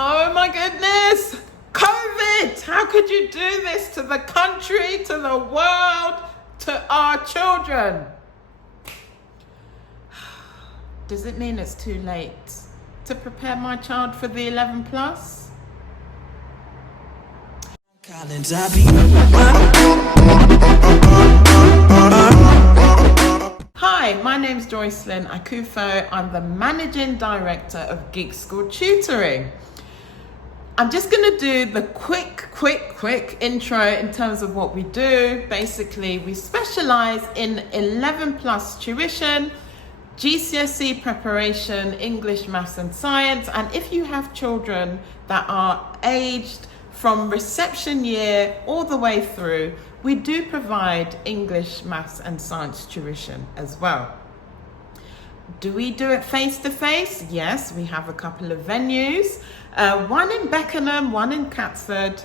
Oh my goodness! COVID! How could you do this to the country, to the world, to our children? Does it mean it's too late to prepare my child for the 11 plus? Hi, my name's Joycelyn Akufo. I'm the Managing Director of Geek School Tutoring. I'm just going to do the quick intro in terms of what we do. Basically, we specialize in 11 plus tuition, GCSE preparation, English, maths and science. And if you have children that are aged from reception year all the way through, we do provide English, maths and science tuition as well. Do we do it face-to-face? Yes, we have a couple of venues. One in Beckenham, one in Catford.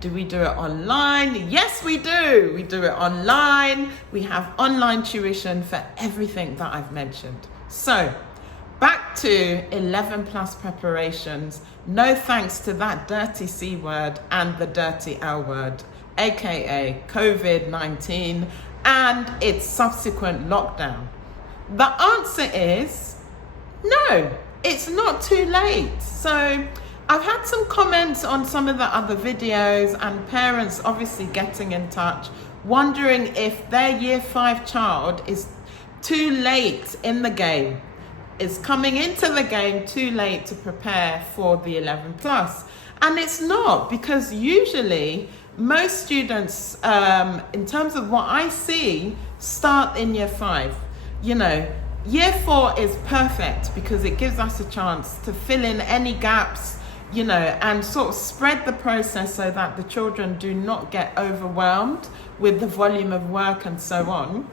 Do we do it online? Yes, we do. We do it online. We have online tuition for everything that I've mentioned. So, back to 11 plus preparations. No thanks to that dirty C word and the dirty L word, aka COVID-19 and its subsequent lockdown. The answer is no, it's not too late. So I've had some comments on some of the other videos and parents obviously getting in touch, wondering if their year 5 child is too late in the game, is coming into the game too late to prepare for the 11 plus. And it's not, because usually most students, in terms of what I see, start in year 5. You know, year 4 is perfect because it gives us a chance to fill in any gaps, you know, and sort of spread the process so that the children do not get overwhelmed with the volume of work and so on.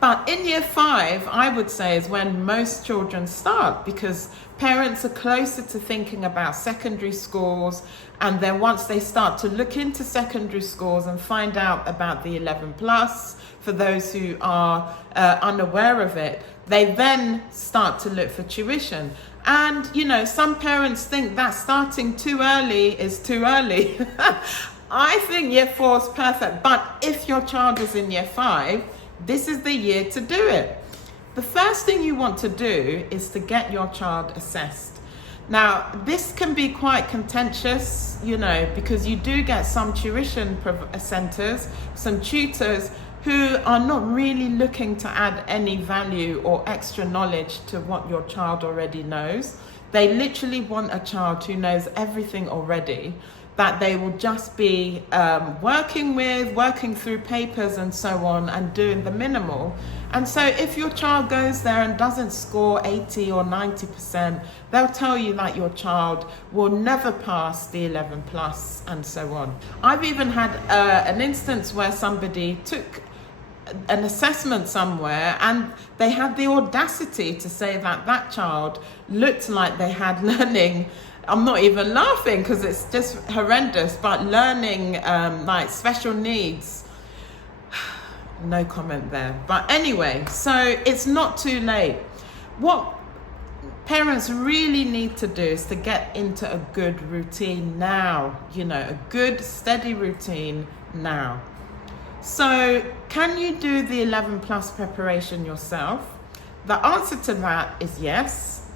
But in year 5, I would say, is when most children start, because parents are closer to thinking about secondary schools, and then once they start to look into secondary schools and find out about the 11 plus, for those who are unaware of it, they then start to look for tuition. And, you know, some parents think that starting too early is too early. I think year 4 is perfect, but if your child is in year 5, this is the year to do it. The first thing you want to do is to get your child assessed. Now, this can be quite contentious, you know, because you do get some tuition centres, some tutors who are not really looking to add any value or extra knowledge to what your child already knows. They literally want a child who knows everything already, that they will just be working through papers and so on and doing the minimal. And so if your child goes there and doesn't score 80 or 90%, they'll tell you that your child will never pass the 11 plus and so on. I've even had an instance where somebody took an assessment somewhere and they had the audacity to say that that child looked like they had learning, I'm not even laughing because it's just horrendous, but learning like special needs. No comment there. But anyway, so it's not too late. What parents really need to do is to get into a good routine now, you know, a good steady routine now. So can you do the 11 plus preparation yourself? The answer to that is yes.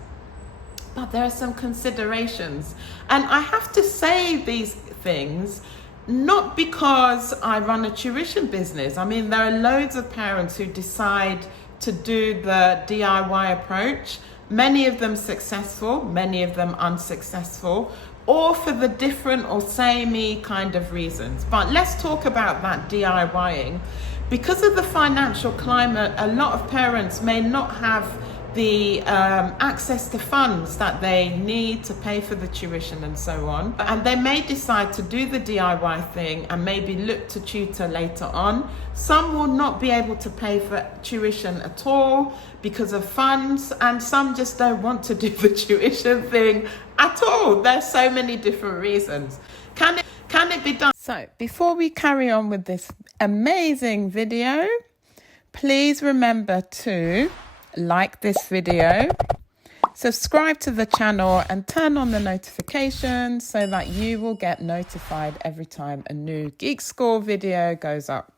But there are some considerations. And I have to say these things not because I run a tuition business. I mean, there are loads of parents who decide to do the DIY approach, many of them successful, many of them unsuccessful, or for the different or samey kind of reasons. But let's talk about that DIYing. Because of the financial climate, a lot of parents may not have the access to funds that they need to pay for the tuition and so on. And they may decide to do the DIY thing and maybe look to tutor later on. Some will not be able to pay for tuition at all because of funds, and some just don't want to do the tuition thing at all. There's so many different reasons. Can it be done? So before we carry on with this amazing video, please remember to like this video, Subscribe to the channel and turn on the notifications so that you will get notified every time a new Geek School video goes up.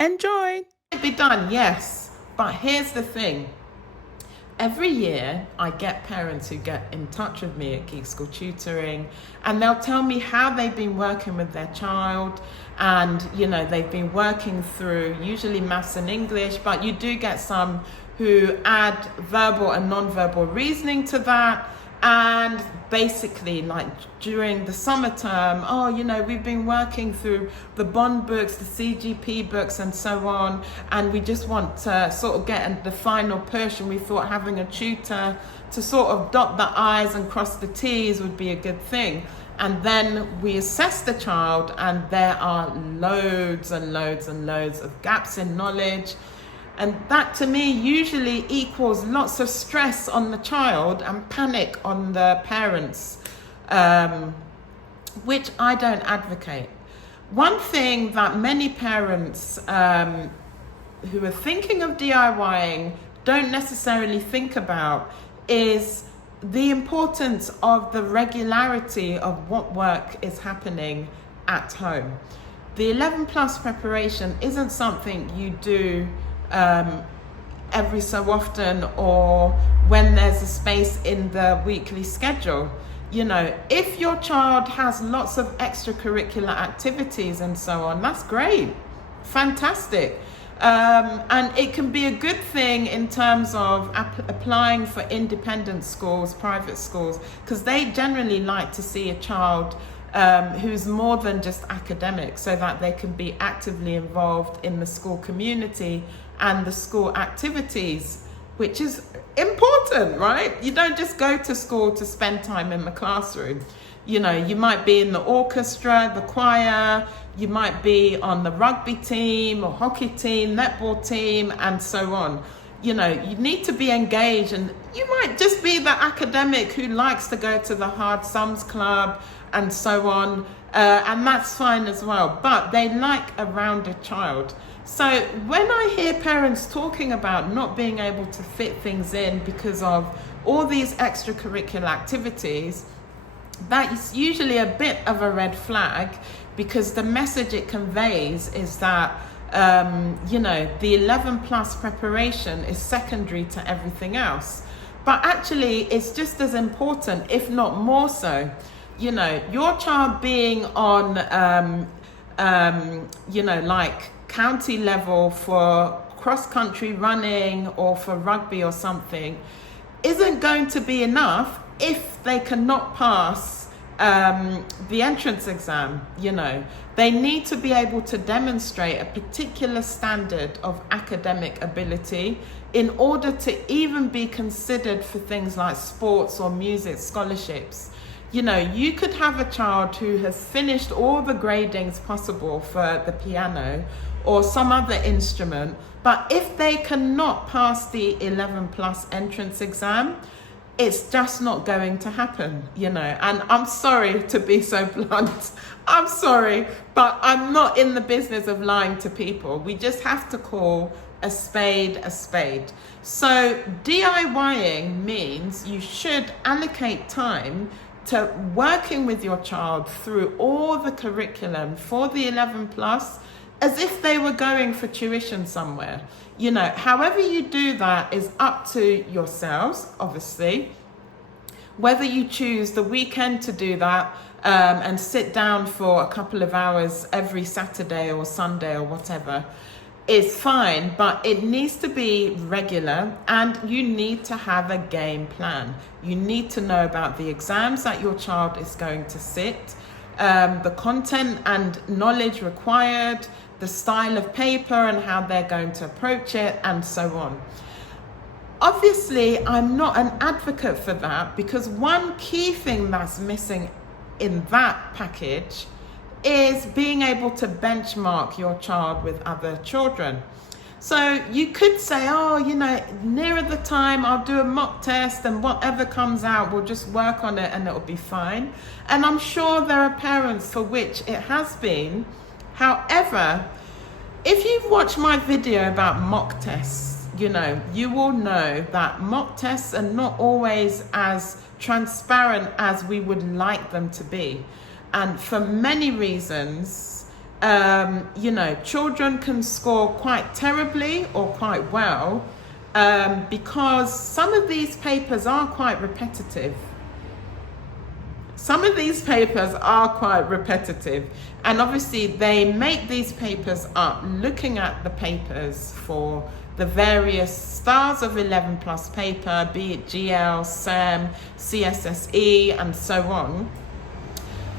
Enjoy! It'll be done, yes, but here's the thing. Every year I get parents who get in touch with me at Geek School Tutoring, and they'll tell me how they've been working with their child, and they've been working through usually maths and English, but you do get some who add verbal and non-verbal reasoning to that. And basically, like during the summer term, we've been working through the bond books, the CGP books and so on, and we just want to sort of get the final push, and we thought having a tutor to sort of dot the I's and cross the T's would be a good thing. And then we assess the child, and there are loads and loads and loads of gaps in knowledge. And that to me usually equals lots of stress on the child and panic on the parents, which I don't advocate. One thing that many parents who are thinking of DIYing don't necessarily think about is the importance of the regularity of what work is happening at home. The 11 plus preparation isn't something you do every so often or when there's a space in the weekly schedule. If your child has lots of extracurricular activities and so on, that's great, fantastic. And it can be a good thing in terms of applying for independent schools, private schools, because they generally like to see a child who's more than just academic, so that they can be actively involved in the school community and the school activities, which is important, right? You don't just go to school to spend time in the classroom. You might be in the orchestra, the choir, you might be on the rugby team or hockey team, netball team, and so on. You need to be engaged, and you might just be the academic who likes to go to the hard sums club and so on, and that's fine as well, but they like a rounded child. So when I hear parents talking about not being able to fit things in because of all these extracurricular activities, that's usually a bit of a red flag, because the message it conveys is that the 11 plus preparation is secondary to everything else. But actually it's just as important, if not more so. Your child being on like county level for cross-country running or for rugby or something isn't going to be enough if they cannot pass the entrance exam. They need to be able to demonstrate a particular standard of academic ability in order to even be considered for things like sports or music scholarships. You could have a child who has finished all the gradings possible for the piano or some other instrument, but if they cannot pass the 11 plus entrance exam, it's just not going to happen, and I'm sorry to be so blunt. I'm sorry, but I'm not in the business of lying to people. We just have to call a spade a spade. So DIYing means you should allocate time to working with your child through all the curriculum for the 11 plus as if they were going for tuition somewhere. However you do that is up to yourselves, obviously. Whether you choose the weekend to do that and sit down for a couple of hours every Saturday or Sunday or whatever is fine, but it needs to be regular, and you need to have a game plan. You need to know about the exams that your child is going to sit, the content and knowledge required, the style of paper and how they're going to approach it, and so on. Obviously, I'm not an advocate for that, because one key thing that's missing in that package is being able to benchmark your child with other children. So you could say, nearer the time I'll do a mock test, and whatever comes out we'll just work on it and it'll be fine. And I'm sure there are parents for which it has been. However, if you've watched my video about mock tests, you will know that mock tests are not always as transparent as we would like them to be. And for many reasons, children can score quite terribly or quite well because some of these papers are quite repetitive. And obviously they make these papers up looking at the papers for the various styles of 11 plus paper, be it GL, SEM, CSSE, and so on.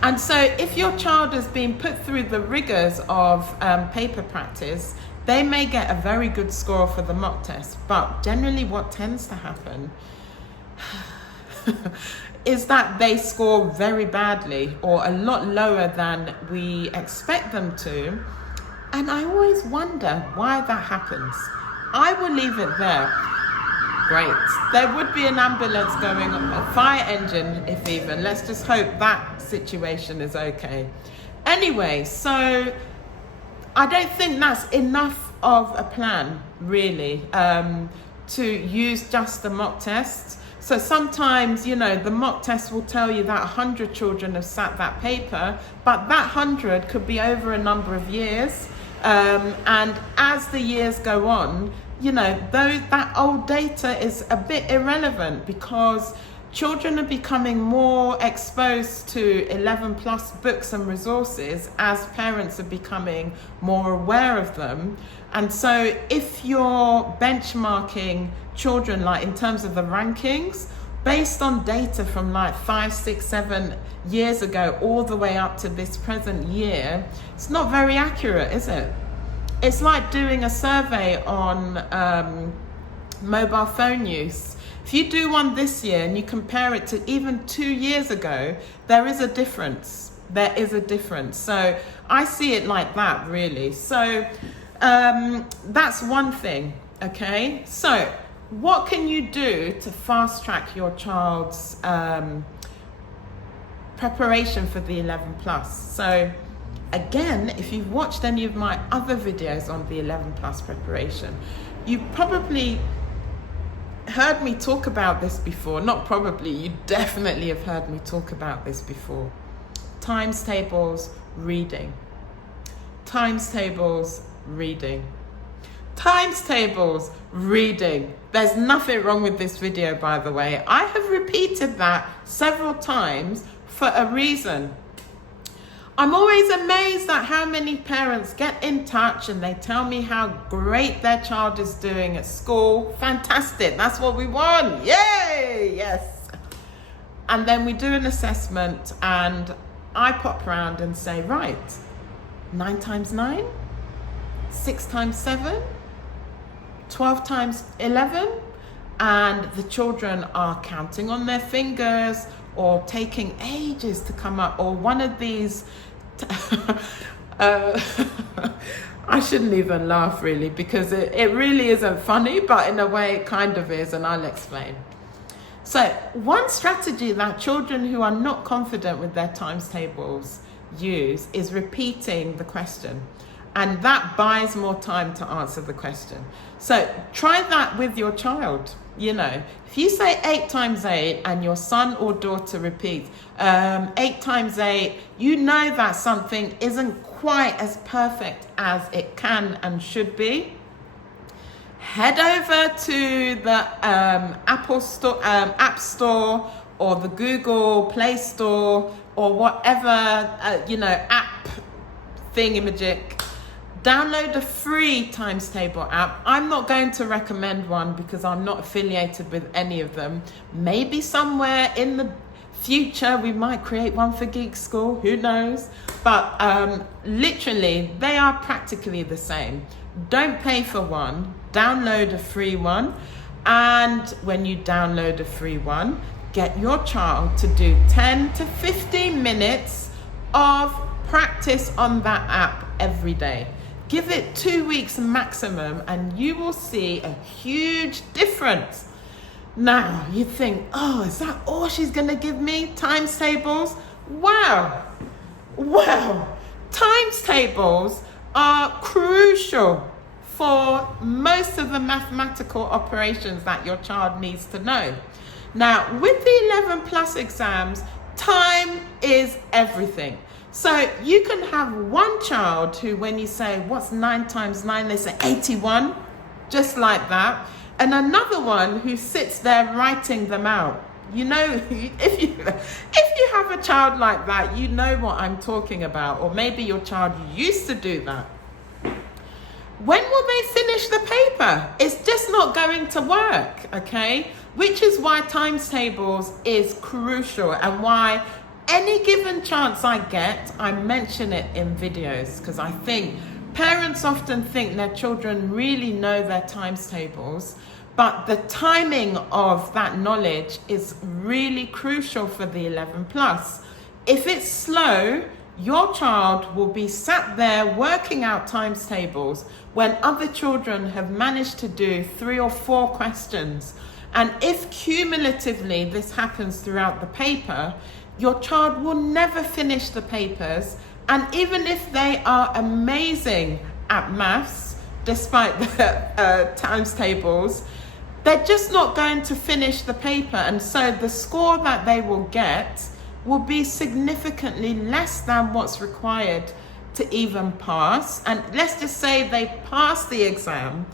And so if your child has been put through the rigors of paper practice, they may get a very good score for the mock test. But generally what tends to happen is that they score very badly or a lot lower than we expect them to. And I always wonder why that happens. I will leave it there. Great. There would be an ambulance going, a fire engine if even. Let's just hope that situation is okay. Anyway, so I don't think that's enough of a plan, really, to use just the mock test. So sometimes, the mock test will tell you that 100 children have sat that paper, but that 100 could be over a number of years. And as the years go on, that old data is a bit irrelevant because children are becoming more exposed to 11 plus books and resources as parents are becoming more aware of them. And so if you're benchmarking children, like in terms of the rankings, based on data from like 5, 6, 7 years ago, all the way up to this present year, it's not very accurate, is it? It's like doing a survey on mobile phone use. If you do one this year and you compare it to even 2 years ago, there is a difference. So I see it like that, really. So that's one thing, okay? So what can you do to fast track your child's preparation for the 11 plus? So again, if you've watched any of my other videos on the 11 plus preparation, you probably heard me talk about this before. Not probably, you definitely have heard me talk about this before. Times tables, reading. Times tables, reading. Times tables, reading. There's nothing wrong with this video, by the way. I have repeated that several times for a reason. I'm always amazed at how many parents get in touch and they tell me how great their child is doing at school. Fantastic, that's what we want, yay, yes. And then we do an assessment and I pop around and say, right, 9 times 9, 6 times 7, 12 times 11, and the children are counting on their fingers or taking ages to come up, or one of these I shouldn't even laugh really, because it really isn't funny, but in a way it kind of is, and I'll explain. So one strategy that children who are not confident with their times tables use is repeating the question, and that buys more time to answer the question. So try that with your child. If you say 8 times 8 and your son or daughter repeats 8 times 8, you know that something isn't quite as perfect as it can and should be. Head over to the App Store or the Google Play Store or whatever app thingamajig. Download a free times table app. I'm not going to recommend one because I'm not affiliated with any of them. Maybe somewhere in the future we might create one for Geek School, who knows? But literally they are practically the same. Don't pay for one, download a free one, and when you download a free one, get your child to do 10 to 15 minutes of practice on that app every day. Give it 2 weeks maximum and you will see a huge difference. Now you think, oh, is that all she's gonna give me? Times tables? Wow. Times tables are crucial for most of the mathematical operations that your child needs to know. Now, with the 11 plus exams, time is everything. So you can have one child who, when you say, what's 9 times 9? They say 81, just like that. And another one who sits there writing them out. You know, if you have a child like that, you know what I'm talking about. Or maybe your child used to do that. When will they finish the paper? It's just not going to work, okay? Which is why times tables is crucial, and why any given chance I get, I mention it in videos, because I think parents often think their children really know their times tables, but the timing of that knowledge is really crucial for the 11 plus. If it's slow, your child will be sat there working out times tables when other children have managed to do 3 or 4 questions. And if cumulatively this happens throughout the paper, your child will never finish the papers. And even if they are amazing at maths, despite the times tables, they're just not going to finish the paper. And so the score that they will get will be significantly less than what's required to even pass. And let's just say they pass the exam,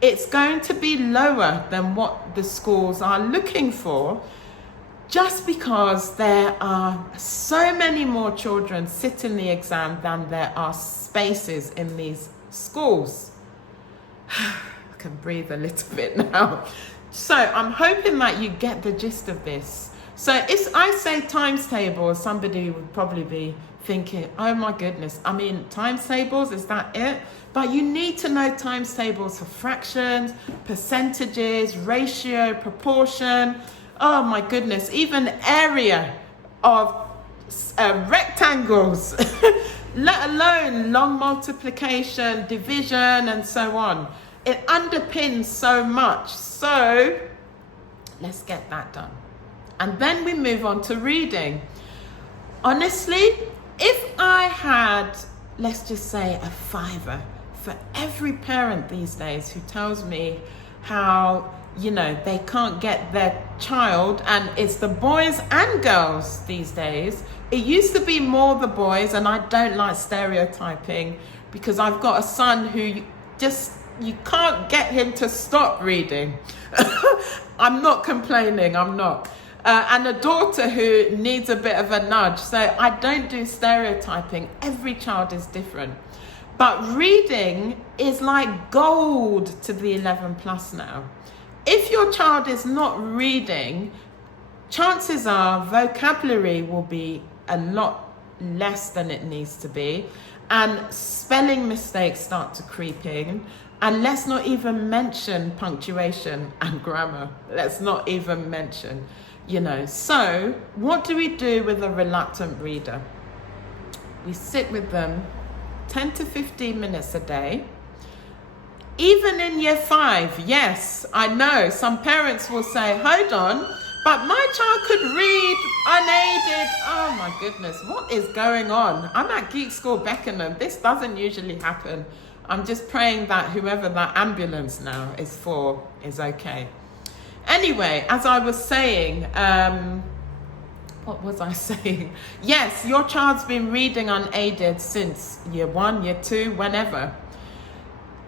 it's going to be lower than what the schools are looking for, just because there are so many more children sitting the exam than there are spaces in these schools. I can breathe a little bit now. So I'm hoping that you get the gist of this. So if I say times tables, somebody would probably be thinking, oh my goodness, I mean, times tables, is that it? But you need to know times tables for fractions, percentages, ratio, proportion. Oh my goodness, even area of rectangles, let alone long multiplication, division, and so on. It underpins so much. So let's get that done. And then we move on to reading. Honestly, if I had, let's just say, a fiver for every parent these days who tells me how, you know, they can't get their child, and it's the boys and girls these days. It used to be more the boys, and I don't like stereotyping, because I've got a son who you can't get him to stop reading. I'm not complaining, I'm not. And a daughter who needs a bit of a nudge. So I don't do stereotyping. Every child is different. But reading is like gold to the 11 plus now. If your child is not reading, chances are vocabulary will be a lot less than it needs to be, and spelling mistakes start to creep in. And let's not even mention punctuation and grammar. Let's not even mention, you know. So what do we do with a reluctant reader? We sit with them 10 to 15 minutes a day. Even in year 5, yes, I know some parents will say, hold on, but my child could read unaided. Oh my goodness, what is going on? I'm at Geek School Beckenham. This doesn't usually happen. I'm just praying that whoever that ambulance now is for is okay. Anyway, as I was saying, what was I saying? Yes, your child's been reading unaided since year 1, year 2, whenever.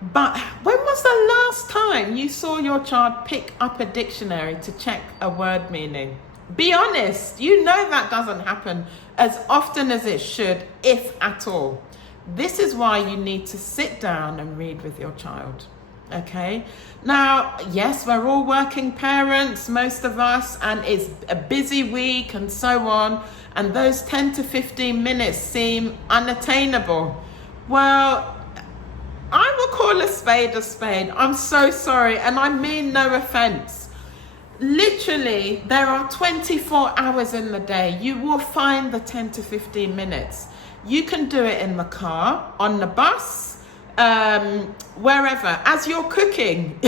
But when was the last time you saw your child pick up a dictionary to check a word meaning? Be honest, you know that doesn't happen as often as it should, if at all. This is why you need to sit down and read with your child, okay? Now, yes, we're all working parents, most of us, and it's a busy week and so on, and those 10 to 15 minutes seem unattainable. Well, I will call a spade a spade. I'm so sorry, and I mean no offense. Literally, there are 24 hours in the day. You will find the 10 to 15 minutes. You can do it in the car, on the bus, wherever. As you're cooking,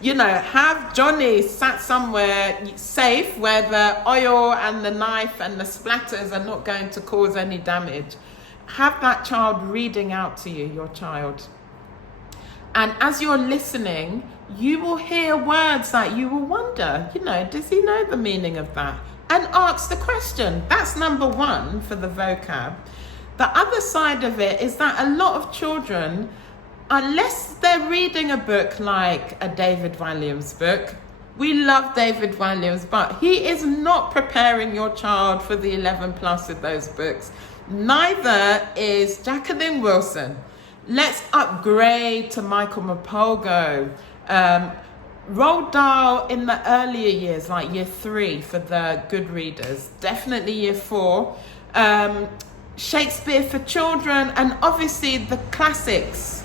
you know, have Johnny sat somewhere safe where the oil and the knife and the splatters are not going to cause any damage. Have that child reading out to you, your child. And as you're listening, you will hear words that you will wonder, does he know the meaning of that? And ask the question. That's number one for the vocab. The other side of it is that a lot of children, unless they're reading a book like a David Walliams book, we love David Walliams, but he is not preparing your child for the 11 plus with those books. Neither is Jacqueline Wilson. Let's upgrade to Michael Mapolgo. Roald Dahl in the earlier years, like year 3 for the good readers, definitely year 4. Shakespeare for children, and obviously the classics,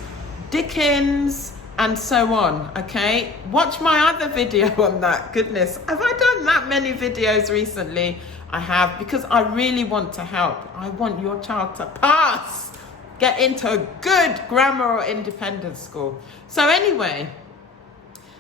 Dickens, and so on, okay? Watch my other video on that. Goodness, have I done that many videos recently? I have, because I really want to help. I want your child to pass, get into a good grammar or independent school. So anyway,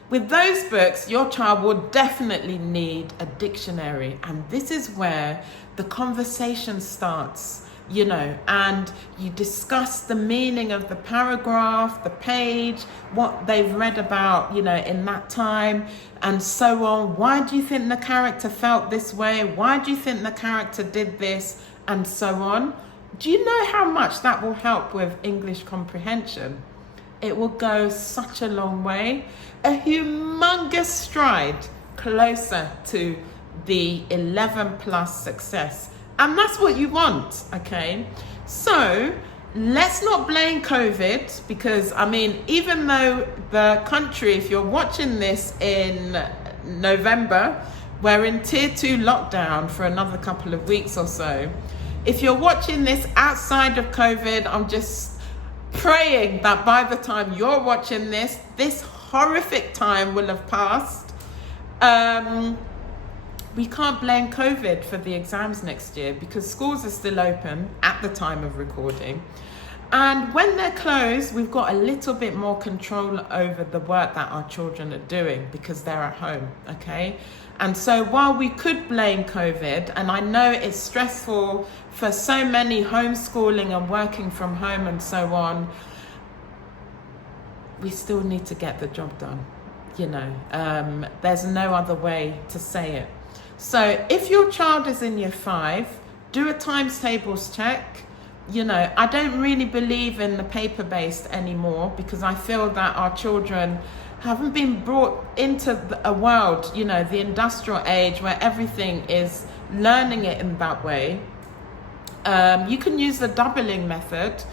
with those books, your child will definitely need a dictionary. And this is where the conversation starts. And you discuss the meaning of the paragraph, the page, what they've read about, in that time, and so on. Why do you think the character felt this way? Why do you think the character did this? And so on. Do you know how much that will help with English comprehension? It will go such a long way, a humongous stride closer to the 11 plus success. And that's what you want, okay? So let's not blame COVID, because, even though the country, if you're watching this in November, we're in tier 2 lockdown for another couple of weeks or so. If you're watching this outside of COVID, I'm just praying that by the time you're watching this horrific time will have passed. We can't blame COVID for the exams next year, because schools are still open at the time of recording. And when they're closed, we've got a little bit more control over the work that our children are doing, because they're at home, okay? And so while we could blame COVID, and I know it's stressful for so many homeschooling and working from home and so on, we still need to get the job done, there's no other way to say it. So if your child is in year 5, do a times tables check. I don't really believe in the paper-based anymore, because I feel that our children haven't been brought into a world, the industrial age, where everything is learning it in that way. You can use the doubling method,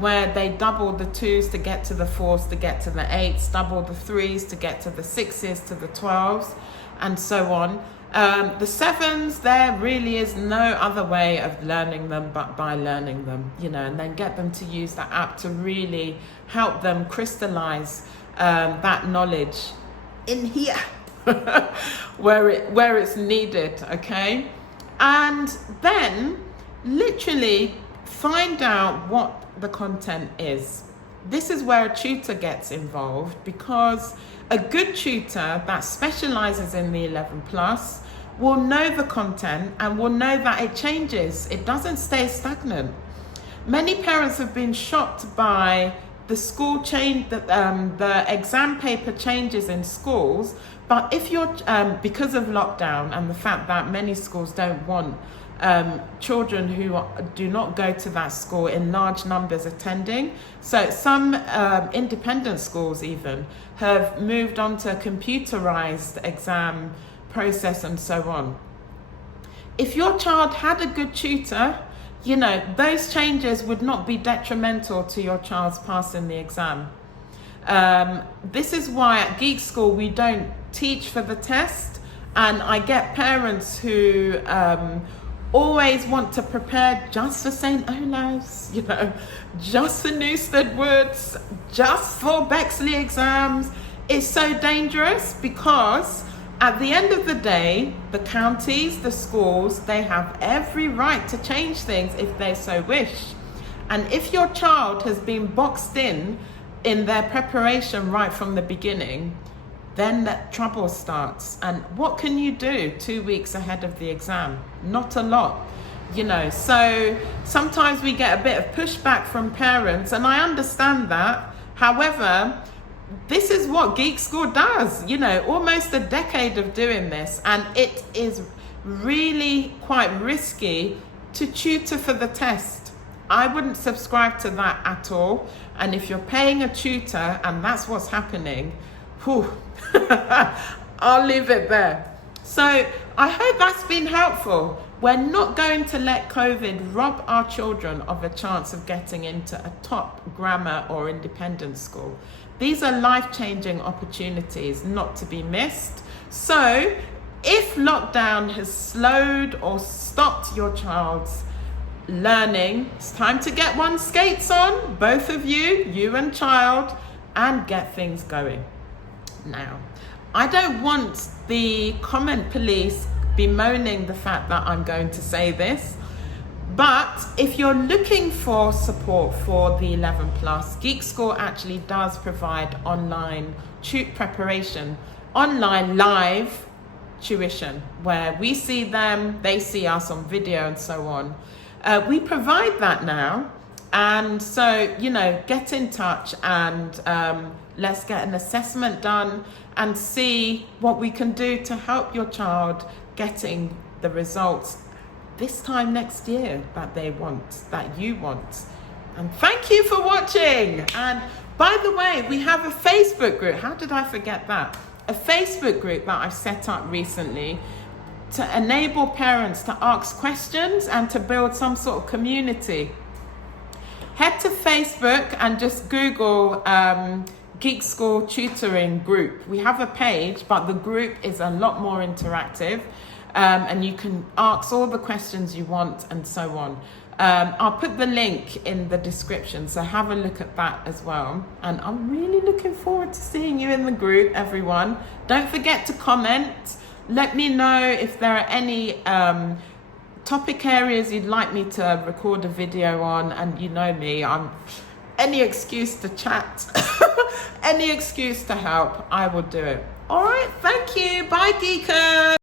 where they double the 2s to get to the 4s to get to the 8s, double the 3s to get to the 6s to the 12s, and so on. The 7s, there really is no other way of learning them but by learning them, and then get them to use that app to really help them crystallize that knowledge in here where it's needed, okay? And then literally find out what the content is. This is where a tutor gets involved, because a good tutor that specializes in the 11 plus will know the content and will know that it changes. It doesn't stay stagnant. Many parents have been shocked by the school change, the exam paper changes in schools, but if you're, because of lockdown and the fact that many schools don't want children who do not go to that school in large numbers attending. So some independent schools even have moved on to a computerized exam process and so on. If your child had a good tutor, those changes would not be detrimental to your child's passing the exam. This is why at Geek School we don't teach for the test, and I get parents who always want to prepare just for St Olave's, just for Newstead Woods, just for Bexley exams. It's so dangerous, because at the end of the day, the counties, the schools, they have every right to change things if they so wish. And if your child has been boxed in their preparation right from the beginning, then that trouble starts. And what can you do 2 weeks ahead of the exam? Not a lot, So sometimes we get a bit of pushback from parents, and I understand that. However, this is what Geek School does, you know, almost a decade of doing this, and it is really quite risky to tutor for the test. I wouldn't subscribe to that at all. And if you're paying a tutor and that's what's happening, whew, I'll leave it there. So I hope that's been helpful. We're not going to let COVID rob our children of a chance of getting into a top grammar or independent school. These are life-changing opportunities not to be missed. So if lockdown has slowed or stopped your child's learning, it's time to get one's skates on, both of you and child, and get things going. Now, I don't want the comment police bemoaning the fact that I'm going to say this, but if you're looking for support for the 11 plus, Geek School actually does provide online preparation, online live tuition, where we see them, they see us on video and so on. We provide that now, and so, you know, get in touch and let's get an assessment done and see what we can do to help your child getting the results this time next year that they want, that you want. And thank you for watching. And by the way, we have a Facebook group. How did I forget that? A Facebook group that I've set up recently to enable parents to ask questions and to build some sort of community. Head to Facebook and just Google Geek School Tutoring Group. We have a page, but the group is a lot more interactive, and you can ask all the questions you want and so on. I'll put the link in the description, so have a look at that as well. And I'm really looking forward to seeing you in the group, everyone. Don't forget to comment. Let me know if there are any topic areas you'd like me to record a video on, and you know me, I'm any excuse to chat, any excuse to help, I will do it. All right, thank you. Bye, Geekers.